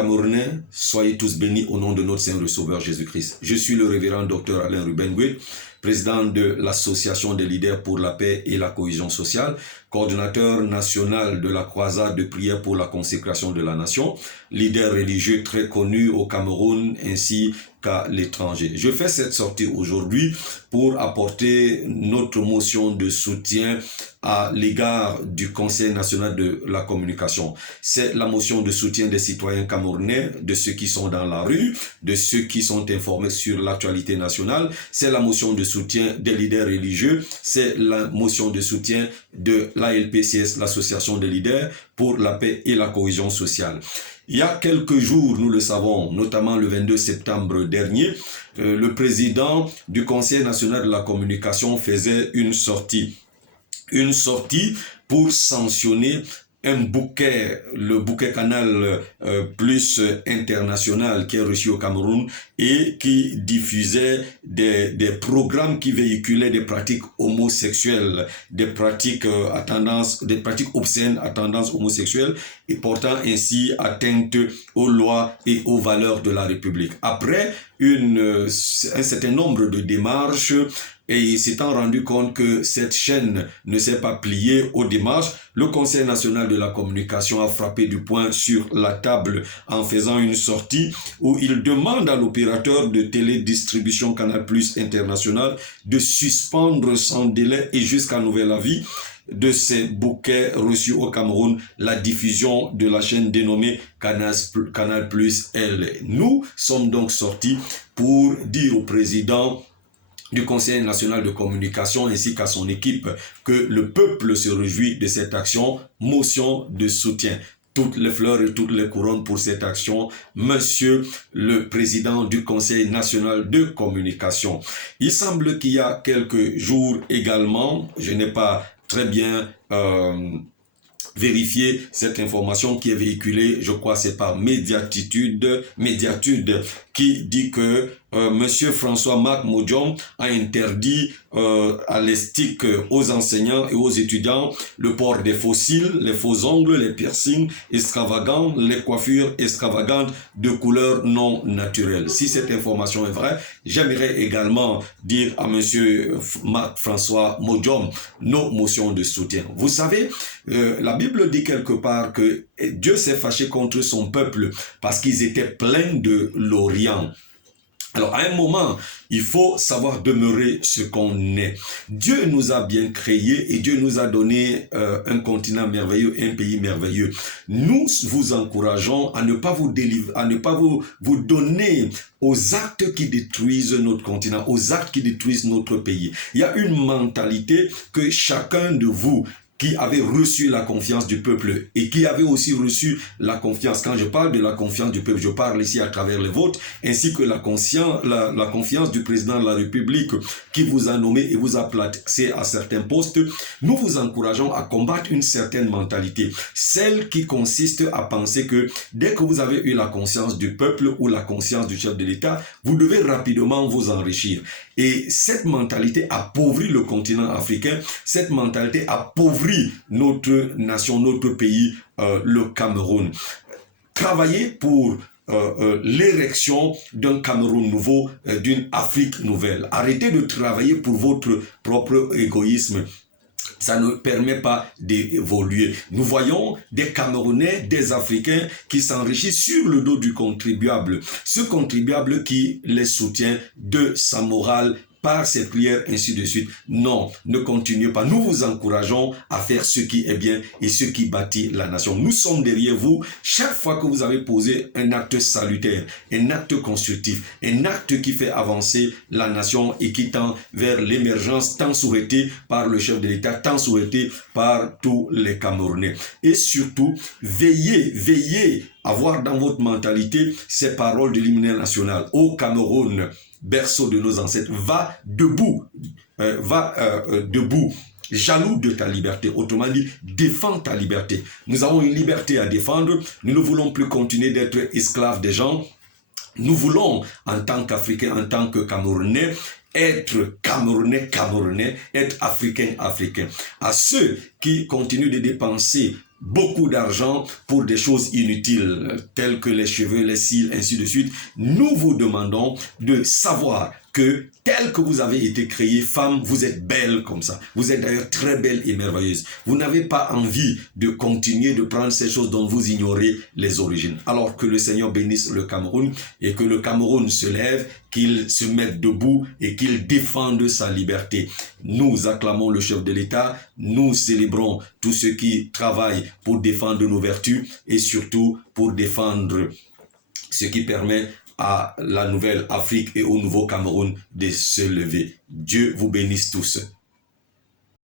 Camerounais, soyez tous bénis au nom de notre Seigneur et Sauveur Jésus-Christ. Je suis le révérend docteur Alain Rubengue, président de l'Association des leaders pour la paix et la cohésion sociale, coordonnateur national de la croisade de prière pour la consécration de la nation, leader religieux très connu au Cameroun ainsi qu'à l'étranger. Je fais cette sortie aujourd'hui pour apporter notre motion de soutien à l'égard du Conseil national de la communication. C'est la motion de soutien des citoyens camerounais, de ceux qui sont dans la rue, de ceux qui sont informés sur l'actualité nationale. C'est la motion de soutien des leaders religieux. C'est la motion de soutien de l'ALPCS, l'association des leaders pour la paix et la cohésion sociale. Il y a quelques jours, nous le savons, notamment le 22 septembre dernier, le président du Conseil national de la communication faisait une sortie pour sanctionner un bouquet, le bouquet Canal Plus international qui est reçu au Cameroun et qui diffusait des programmes qui véhiculaient des pratiques homosexuelles, des pratiques obscènes à tendance homosexuelle et portant ainsi atteinte aux lois et aux valeurs de la République. Après un certain nombre de démarches, et s'étant rendu compte que cette chaîne ne s'est pas pliée aux démarches, le Conseil national de la communication a frappé du poing sur la table en faisant une sortie où il demande à l'opérateur de télédistribution Canal Plus International de suspendre sans délai et jusqu'à nouvel avis de ces bouquets reçus au Cameroun, la diffusion de la chaîne dénommée Canal Plus L. Nous sommes donc sortis pour dire au président du Conseil national de communication ainsi qu'à son équipe que le peuple se réjouit de cette action, motion de soutien. Toutes les fleurs et toutes les couronnes pour cette action, monsieur le président du Conseil national de communication. Il semble qu'il y a quelques jours également, je n'ai pas très bien vérifié cette information qui est véhiculée, je crois c'est par Médiatude, qui dit que Monsieur François-Marc Modiom a interdit à l'ESTIC aux enseignants et aux étudiants le port des fossiles, les faux ongles, les piercings extravagants, les coiffures extravagantes de couleurs non naturelles. Si cette information est vraie, j'aimerais également dire à Monsieur Marc-François Modiom nos motions de soutien. Vous savez, la Bible dit quelque part que Dieu s'est fâché contre son peuple parce qu'ils étaient pleins de l'Orient. Alors, à un moment, il faut savoir demeurer ce qu'on est. Dieu nous a bien créés et Dieu nous a donné un continent merveilleux, un pays merveilleux. Nous vous encourageons à ne pas vous délivrer, à ne pas vous donner aux actes qui détruisent notre continent, aux actes qui détruisent notre pays. Il y a une mentalité que chacun de vous qui avait reçu la confiance du peuple et qui avait aussi reçu la confiance. Quand je parle de la confiance du peuple, je parle ici à travers les votes, ainsi que la confiance du président de la République qui vous a nommé et vous a placé à certains postes. Nous vous encourageons à combattre une certaine mentalité, celle qui consiste à penser que dès que vous avez eu la conscience du peuple ou la conscience du chef de l'État, vous devez rapidement vous enrichir. Et cette mentalité appauvrit le continent africain, cette mentalité appauvrit notre nation, notre pays, le Cameroun. Travaillez pour l'érection d'un Cameroun nouveau, d'une Afrique nouvelle. Arrêtez de travailler pour votre propre égoïsme. Ça ne permet pas d'évoluer. Nous voyons des Camerounais, des Africains qui s'enrichissent sur le dos du contribuable. Ce contribuable qui les soutient de sa morale, par ses prières, ainsi de suite. Non, ne continuez pas. Nous vous encourageons à faire ce qui est bien et ce qui bâtit la nation. Nous sommes derrière vous. Chaque fois que vous avez posé un acte salutaire, un acte constructif, un acte qui fait avancer la nation et qui tend vers l'émergence tant souhaitée par le chef de l'État, tant souhaitée par tous les Camerounais. Et surtout, veillez à avoir dans votre mentalité ces paroles de l'hymne national. Au Cameroun, berceau de nos ancêtres, va debout, debout, jaloux de ta liberté. Autrement dit, défends ta liberté. Nous avons une liberté à défendre. Nous ne voulons plus continuer d'être esclaves des gens. Nous voulons, en tant qu'Africains, en tant que Camerounais, être Camerounais, être Africain. À ceux qui continuent de dépenser beaucoup d'argent pour des choses inutiles, telles que les cheveux, les cils, ainsi de suite. Nous vous demandons de savoir que tel que vous avez été créé, femme, vous êtes belle comme ça. Vous êtes d'ailleurs très belle et merveilleuse. Vous n'avez pas envie de continuer de prendre ces choses dont vous ignorez les origines. Alors que le Seigneur bénisse le Cameroun et que le Cameroun se lève, qu'il se mette debout et qu'il défende sa liberté. Nous acclamons le chef de l'État, nous célébrons tous ceux qui travaillent pour défendre nos vertus et surtout pour défendre ce qui permet à la nouvelle Afrique et au nouveau Cameroun de se lever. Dieu vous bénisse tous.